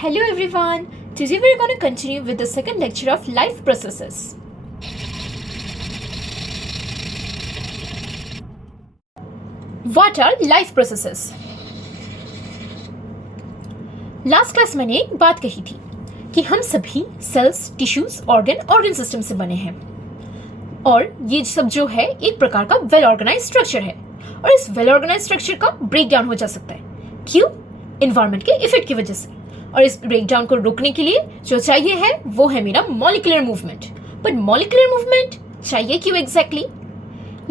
Hello everyone. Today we're going to continue with the second lecture of life processes. What are life processes? Last class मैंने एक बात कही थी कि हम सभी सेल्स, टिश्यूज, ऑर्गन सिस्टम से बने हैं और ये सब जो है एक प्रकार का वेल ऑर्गेनाइज स्ट्रक्चर है और इस वेल ऑर्गेनाइज स्ट्रक्चर का ब्रेक डाउन हो जा सकता है। क्यों? एनवायरनमेंट के इफेक्ट की वजह से। और इस ब्रेक डाउन को रोकने के लिए जो चाहिए है वो है मेरा molecular movement. But molecular movement चाहिए क्यों एग्जैक्टली?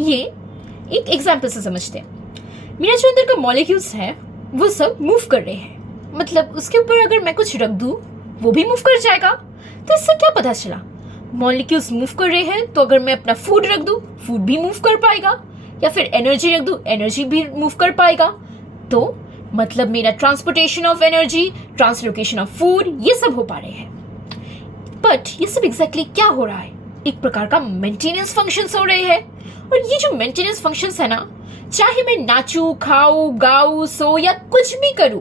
ये एक एग्जाम्पल से समझते हैं। मेरा जो अंदर का मॉलिक्यूल्स है वो सब मूव कर रहे हैं, मतलब उसके ऊपर अगर मैं कुछ रख दूं वो भी मूव कर जाएगा। तो इससे क्या पता चला? मॉलिक्यूल्स मूव कर रहे हैं, तो अगर मैं अपना फूड रख दूं फूड भी मूव कर पाएगा, या फिर एनर्जी रख दूं एनर्जी भी मूव कर पाएगा। तो मतलब मेरा transportation of energy, translocation of food, ये सब हो पा रहे हैं। बट ये सब एग्जैक्टली क्या हो रहा है? एक प्रकार का मेंटेनेंस फंक्शंस हो रहे हैं। और ये जो मेंटेनेंस फंक्शंस है ना, चाहे मैं नाचूं, खाऊं, गाऊं, सो या कुछ भी करूं,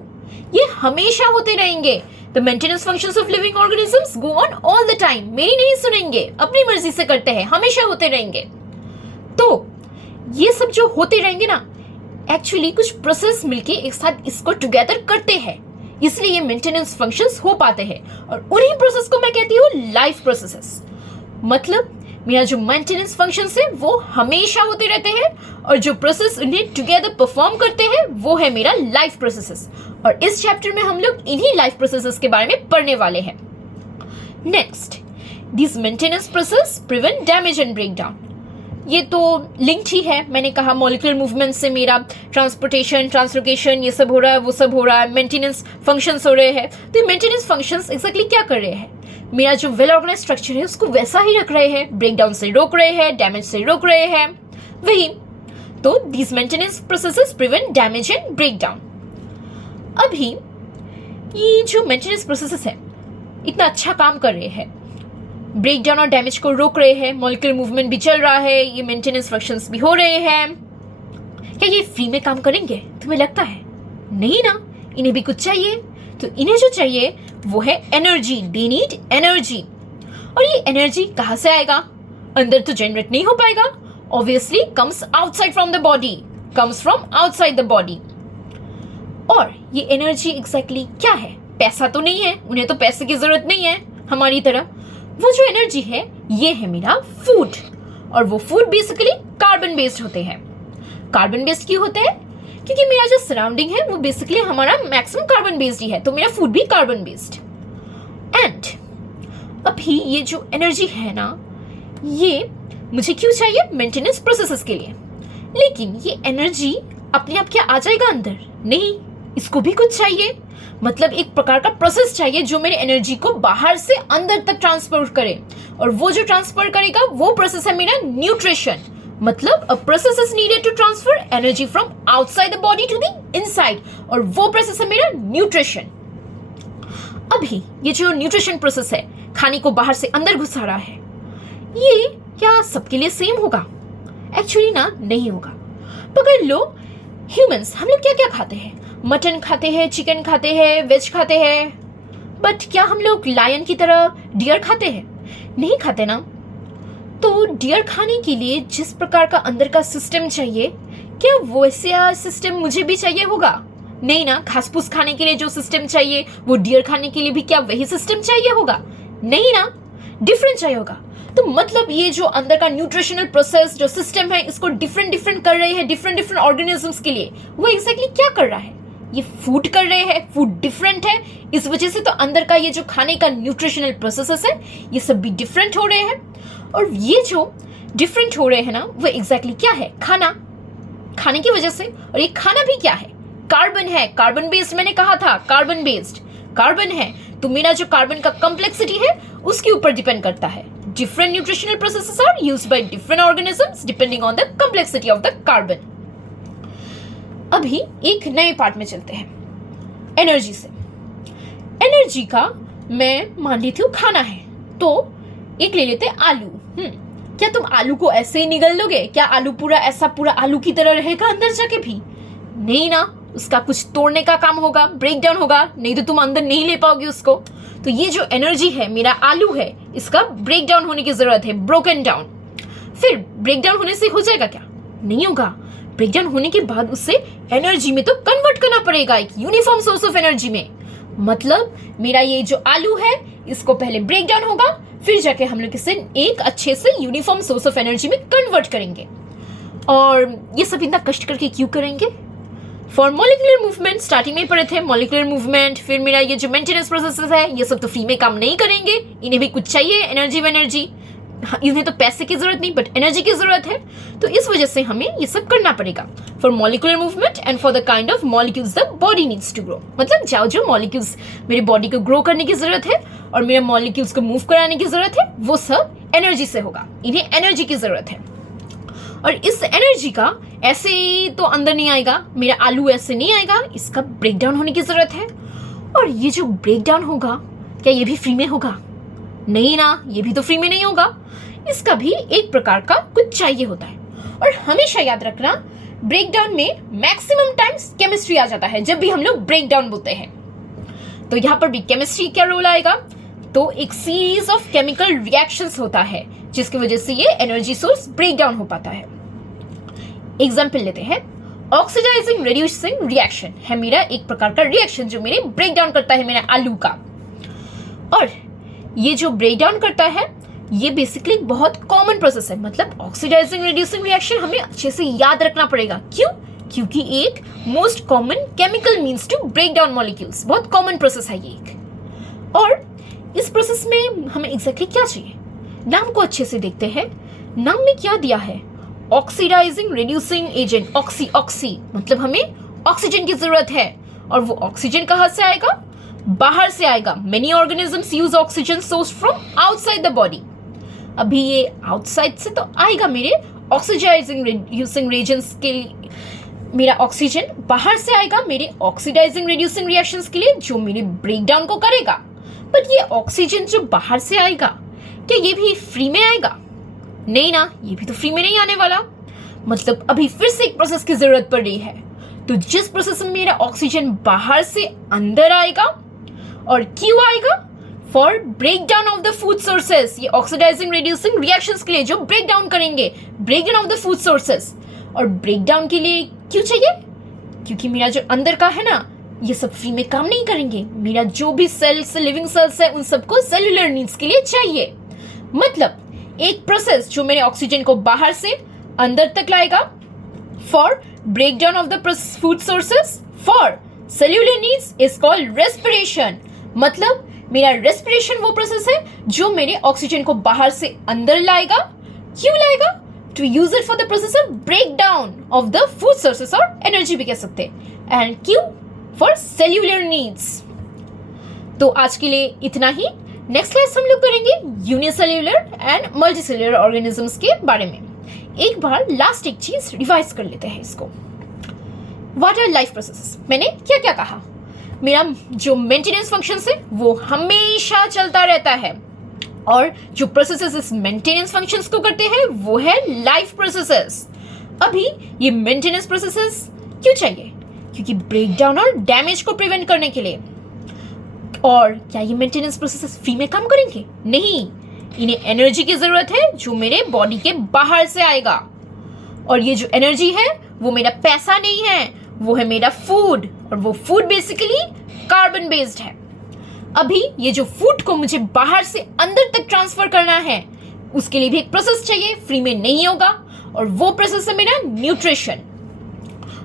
ये हमेशा होते रहेंगे। The maintenance functions of living organisms go on all the time. मेरी नहीं सुनेंगे, अपनी मर्जी से करते हैं, हमेशा होते रहेंगे। तो ये सब जो होते रहेंगे ना, एक्चुअली कुछ प्रोसेस मिलके एक साथ इसको टुगेदर करते हैं, इसलिए ये मेंटेनेंस फंक्शंस हो पाते हैं। और उन्हीं प्रोसेस को मैं कहती हूँ लाइफ प्रोसेसेस। मतलब मेरा जो मेंटेनेंस फंक्शंस है वो हमेशा होते रहते हैं और जो प्रोसेस उन्हें टुगेदर परफॉर्म करते हैं वो है मेरा लाइफ प्रोसेसेस। और इस चैप्टर में हम लोग इन्हीं लाइफ प्रोसेसेस के बारे में पढ़ने वाले हैं। Next, this maintenance process prevent damage and break down. ये तो लिंक्ड ही है। मैंने कहा मॉलिक्यूलर मूवमेंट से मेरा ट्रांसपोर्टेशन, ट्रांसलोकेशन, ये सब हो रहा है, वो सब हो रहा है, मेंटेनेंस फंक्शंस हो रहे हैं। तो ये मेंटेनेंस फंक्शंस एग्जैक्टली क्या कर रहे हैं? मेरा जो वेल ऑर्गेनाइज स्ट्रक्चर है उसको वैसा ही रख रहे हैं, ब्रेक डाउन से रोक रहे हैं, डैमेज से रोक रहे हैं, वही। तो this maintenance processes prevent damage and break down. अभी ये जो मेंटेनेंस प्रोसेसेस है इतना अच्छा काम कर रहे हैं, ब्रेक डाउन और डैमेज को रोक रहे हैं, मॉलिक्यूलर मूवमेंट भी चल रहा है, ये मेंटेनेंस फंक्शंस भी हो रहे हैं। क्या ये फ्री में काम करेंगे तुम्हें लगता है? नहीं ना, इन्हें भी कुछ चाहिए। तो इन्हें जो चाहिए वो है एनर्जी। They need energy. और ये एनर्जी कहाँ से आएगा? अंदर तो जनरेट नहीं हो पाएगा, obviously comes outside from the body, comes from outside the body. और ये एनर्जी एग्जैक्टली क्या है? पैसा तो नहीं है, उन्हें तो पैसे की जरूरत नहीं है हमारी तरह। वो जो एनर्जी है ये है मेरा फूड। और वो फूड बेसिकली कार्बन बेस्ड होते हैं। कार्बन बेस्ड क्यों होते हैं? क्योंकि मेरा जो सराउंडिंग है वो बेसिकली हमारा मैक्सिमम कार्बन बेस्ड ही है, तो मेरा फूड भी कार्बन बेस्ड। एंड अभी ये जो एनर्जी है ना, ये मुझे क्यों चाहिए? मेंटेनेंस प्रोसेसेस के लिए। लेकिन ये एनर्जी अपने आप क्या आ जाएगा अंदर? नहीं, इसको भी कुछ चाहिए। मतलब एक प्रकार का प्रोसेस चाहिए जो मेरी एनर्जी को बाहर से अंदर तक ट्रांसफर करे। और वो जो ट्रांसफर करेगा वो प्रोसेस है मेरा न्यूट्रिशन। मतलब a process is needed to transfer energy from outside the body to the inside, और वो प्रोसेस है मेरा न्यूट्रिशन। अभी ये जो न्यूट्रिशन प्रोसेस है, खाने को बाहर से अंदर घुसा रहा है, ये क्या सबके लिए सेम होगा? एक्चुअली ना, नहीं होगा। पकड़ लो, ह्यूमंस हम लोग क्या क्या खाते हैं? मटन खाते हैं, चिकन खाते हैं, वेज खाते हैं। बट क्या हम लोग लायन की तरह डियर खाते हैं? नहीं खाते ना। तो डियर खाने के लिए जिस प्रकार का अंदर का सिस्टम चाहिए, क्या वैसा सिस्टम मुझे भी चाहिए होगा? नहीं ना। घास फूस खाने के लिए जो सिस्टम चाहिए वो डियर खाने के लिए भी क्या वही सिस्टम चाहिए होगा? नहीं ना, डिफरेंट चाहिए होगा। तो मतलब ये जो अंदर का न्यूट्रिशनल प्रोसेस जो सिस्टम है इसको डिफरेंट कर रहे हैं डिफरेंट ऑर्गेनिजम्स के लिए। वो एग्जैक्टली क्या कर रहा है? ये फूड कर रहे हैं, फूड डिफरेंट है, इस वजह से तो अंदर का ये जो खाने का न्यूट्रिशनल प्रोसेसेस है ये सब भी डिफरेंट हो रहे हैं। और ये जो डिफरेंट हो रहे हैं ना, वो एग्जैक्टली क्या है? खाना। खाने की वजह से। और ये खाना भी क्या है? कार्बन है। कार्बन बेस्ड मैंने कहा था, कार्बन बेस्ड कार्बन है। तो मेरा जो कार्बन का कॉम्प्लेक्सिटी है उसके ऊपर डिपेंड करता है। Different nutritional processes are used by different organisms depending on the complexity of the carbon. अभी एक नए पार्ट में चलते हैं, एनर्जी से। एनर्जी का मैं मान लेती हूँ खाना है, तो एक ले लेते हैं आलू। क्या तुम आलू को ऐसे ही निगल लोगे? क्या आलू पूरा ऐसा पूरा आलू की तरह रहेगा अंदर जाके भी? नहीं ना, उसका कुछ तोड़ने का काम होगा, ब्रेक डाउन होगा, नहीं तो तुम अंदर नहीं ले पाओगे उसको। तो ये जो एनर्जी है, मेरा आलू है, इसका ब्रेक डाउन होने की जरूरत है, ब्रोकन डाउन। फिर ब्रेक डाउन होने से हो जाएगा क्या? नहीं होगा। ब्रेक डाउन होने के बाद उससे एनर्जी में तो कन्वर्ट करना पड़ेगा, एक यूनिफॉर्म सोर्स ऑफ एनर्जी में। मतलब मेरा ये जो आलू है, इसको पहले ब्रेक डाउन होगा, फिर जाके हम लोग इसे एक अच्छे से यूनिफॉर्म सोर्स ऑफ एनर्जी में कन्वर्ट करेंगे। और ये सब इतना कष्ट करके क्यों करेंगे? फॉर मॉलिक्यूलर मूवमेंट, स्टार्टिंग में पढ़े थे मॉलिक्यूलर मूवमेंट, फिर मेरा ये जो मेंटेनेंस प्रोसेसेस है, ये सब तो फ्री में काम नहीं करेंगे, इन्हें भी कुछ चाहिए, एनर्जी। इन्हें तो पैसे की जरूरत नहीं, बट एनर्जी की जरूरत है। तो इस वजह से हमें ये सब करना पड़ेगा for molecular movement and for the kind of molecules the body needs to grow. मतलब जो मॉलिक्यूल्स मेरे बॉडी को ग्रो करने की जरूरत है और मेरे मॉलिक्यूल्स को मूव कराने की जरूरत है, वो सब एनर्जी से होगा। इन्हें एनर्जी की जरूरत है, और इस एनर्जी का ऐसे ही तो अंदर नहीं आएगा, मेरा आलू ऐसे नहीं आएगा, इसका ब्रेक डाउन होने की जरूरत है। और ये जो ब्रेक डाउन होगा, क्या ये भी फ्री में होगा? नहीं ना, ये भी तो फ्री में नहीं होगा, इसका भी एक प्रकार का कुछ चाहिए होता है। और हमेशा याद रखना, ब्रेक डाउन में मैक्सिमम टाइम्स केमिस्ट्री आ जाता है जब भी हम लोग ब्रेक डाउन बोलते हैं। तो यहाँ पर भी केमिस्ट्री क्या रोल आएगा? तो एक सीरीज ऑफ केमिकल रिएक्शंस होता है जिसकी वजह से ये एनर्जी सोर्स ब्रेक डाउन हो पाता है। एग्जाम्पल लेते हैं, ऑक्सीडाइजिंग रिड्यूसिंग रिएक्शन है मेरा एक प्रकार का रिएक्शन जो मेरे ब्रेक डाउन करता है मेरा आलू का। और ये जो ब्रेक डाउन करता है, ये बेसिकली एक बहुत कॉमन प्रोसेस है। मतलब ऑक्सीडाइजिंग रिड्यूसिंग रिएक्शन हमें अच्छे से याद रखना पड़ेगा। क्यों? क्योंकि एक most common chemical means to break down molecules, बहुत कॉमन प्रोसेस है ये एक। और इस प्रोसेस में हमें एग्जैक्टली क्या चाहिए? नाम को अच्छे से देखते हैं। नाम में क्या दिया है? ऑक्सीडाइजिंग रिड्यूसिंग एजेंट, ऑक्सी मतलब हमें ऑक्सीजन की जरूरत है। और वो ऑक्सीजन कहाँ से आएगा? बाहर से आएगा। Many organisms use oxygen source from outside the body. अभी ये आउटसाइड से तो आएगा मेरे ऑक्सीडाइजिंग रिड्यूसिंग रिएजेंट्स के लिए, मेरा ऑक्सीजन बाहर से आएगा मेरे ऑक्सीडाइजिंग रिड्यूसिंग रिएक्शंस के लिए जो मेरे ब्रेक डाउन को करेगा। बट ये ऑक्सीजन जो बाहर से आएगा, क्या ये भी फ्री में आएगा? नहीं ना, ये भी तो फ्री में नहीं आने वाला। मतलब अभी फिर से एक प्रोसेस की जरूरत पड़ रही है। तो जिस प्रोसेस में मेरा ऑक्सीजन बाहर से अंदर आएगा, और क्यों आएगा? For break down of the food sources, ये ऑक्सीडाइजिंग रिड्यूसिंग रिएक्शंस के लिए जो ब्रेक डाउन करेंगे, break down of the food sources. और ब्रेक डाउन के लिए क्यों चाहिए? क्योंकि मेरा जो अंदर का है ना, ये सब फ्री में काम नहीं करेंगे। मेरा जो भी सेल्स, लिविंग सेल्स है, उन सबको सेल्यूलर नीड्स के लिए चाहिए। मतलब एक प्रोसेस जो मेरे ऑक्सीजन को बाहर से अंदर तक लाएगा for break down of the food sources for cellular needs is called respiration. मतलब मेरा रेस्पिरेशन वो प्रोसेस है जो मेरे ऑक्सीजन को बाहर से अंदर लाएगा। क्यों लाएगा? To use it for the process of break down of the food sources, और एनर्जी भी कह सकते हैं। एंड क्यों? For cellular needs. तो आज के लिए इतना ही। नेक्स्ट क्लास हम लोग करेंगे यूनिसेल्यूलर एंड मल्टीसेल्यूलर ऑर्गेनिजम्स के बारे में। एक बार लास्ट एक चीज रिवाइज कर लेते हैं इसको। What our life processes? मैंने क्या क्या कहा? मेरा जो मेंटेनेंस फंक्शन है वो हमेशा चलता रहता है, और जो प्रोसेसेस इस मेंटेनेंस फंक्शंस को करते हैं वो है लाइफ प्रोसेसेस। अभी ये मेंटेनेंस प्रोसेसेस क्यों चाहिए? क्योंकि ब्रेक डाउन और डैमेज को प्रिवेंट करने के लिए। और क्या ये मेंटेनेंस प्रोसेसेस फ्री में काम करेंगे? नहीं, इन्हें एनर्जी की जरूरत है जो मेरे बॉडी के बाहर से आएगा। और ये जो एनर्जी है वो मेरा पैसा नहीं है, वो है मेरा फूड, और वो फूड बेसिकली कार्बन बेस्ड है। अभी ये जो फूड को मुझे बाहर से अंदर तक ट्रांसफर करना है, उसके लिए भी एक प्रोसेस चाहिए, फ्री में नहीं होगा। और वो प्रोसेस है मेरा न्यूट्रिशन।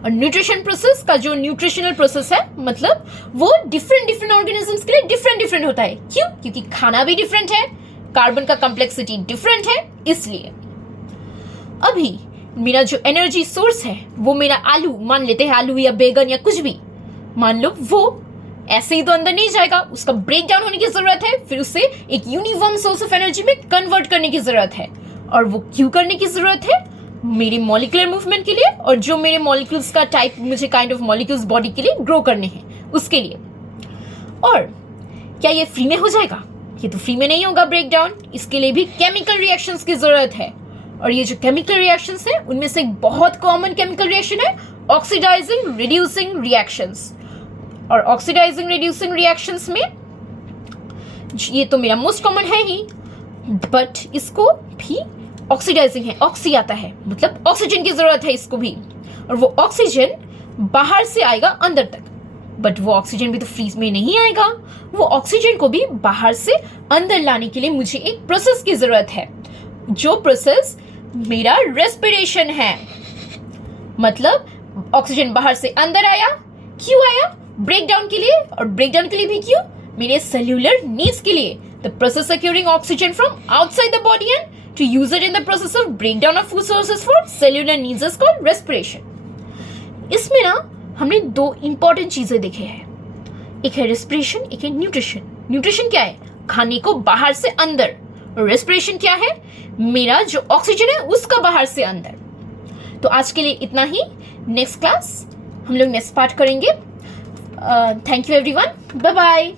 और न्यूट्रिशन प्रोसेस का जो न्यूट्रिशनल प्रोसेस है, मतलब वो डिफरेंट ऑर्गेनिजम्स के लिए डिफरेंट होता है। क्यों? क्योंकि खाना भी डिफरेंट है, कार्बन का कॉम्प्लेक्सिटी डिफरेंट है, इसलिए। अभी मेरा जो एनर्जी सोर्स है वो मेरा आलू, मान लेते हैं आलू या बैगन या कुछ भी, मान लो वो ऐसे ही तो अंदर नहीं जाएगा, उसका ब्रेक डाउन होने की जरूरत है, फिर उसे एक यूनिफॉर्म सोर्स ऑफ एनर्जी में कन्वर्ट करने की जरूरत है। और वो क्यों करने की जरूरत है? मेरी मॉलिक्यूलर मूवमेंट के लिए, और जो मेरे मॉलिक्यूल्स का टाइप मुझे काइंड ऑफ मॉलिक्यूल्स बॉडी के लिए ग्रो करने हैं, उसके लिए। और क्या ये फ्री में हो जाएगा? ये तो फ्री में नहीं होगा ब्रेक डाउन, इसके लिए भी केमिकल रिएक्शंस की जरूरत है। और ये जो केमिकल रिएक्शंस है उनमें से एक बहुत कॉमन केमिकल रिएक्शन है ऑक्सीडाइजिंग रिड्यूसिंग रिएक्शंस। और ऑक्सीडाइजिंग रिड्यूसिंग रिएक्शंस में ये तो मेरा मोस्ट कॉमन है ही, बट इसको भी ऑक्सीडाइजिंग है, ऑक्सी आता है, मतलब ऑक्सीजन की जरूरत है इसको भी, और वो ऑक्सीजन बाहर से आएगा अंदर तक। बट वो ऑक्सीजन भी तो फ्रीज में नहीं आएगा, वो ऑक्सीजन को भी बाहर से अंदर लाने के लिए मुझे एक प्रोसेस की जरूरत है, जो प्रोसेस मेरा रेस्पिरेशन है। मतलब ऑक्सीजन बाहर से अंदर आया, क्यों आया? ब्रेकडाउन के लिए, और ब्रेकडाउन के लिए भी क्यों? मेरे सेल्यूलर नीड्स के लिए। The process securing oxygen from outside the body and to use it in the process of breakdown of food sources for cellular needs is called respiration. इसमें ना हमने दो इंपॉर्टेंट चीजें देखे हैं, एक है रेस्पिरेशन, एक है न्यूट्रिशन। न्यूट्रिशन क्या है? खाने को बाहर से अंदर। रेस्पिरेशन क्या है? मेरा जो ऑक्सीजन है उसका बाहर से अंदर। तो आज के लिए इतना ही। नेक्स्ट क्लास हम लोग नेक्स्ट पार्ट करेंगे। Thank you everyone, bye bye.